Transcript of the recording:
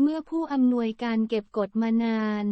เมื่อผู้อำนวยการเก็บกดมานาน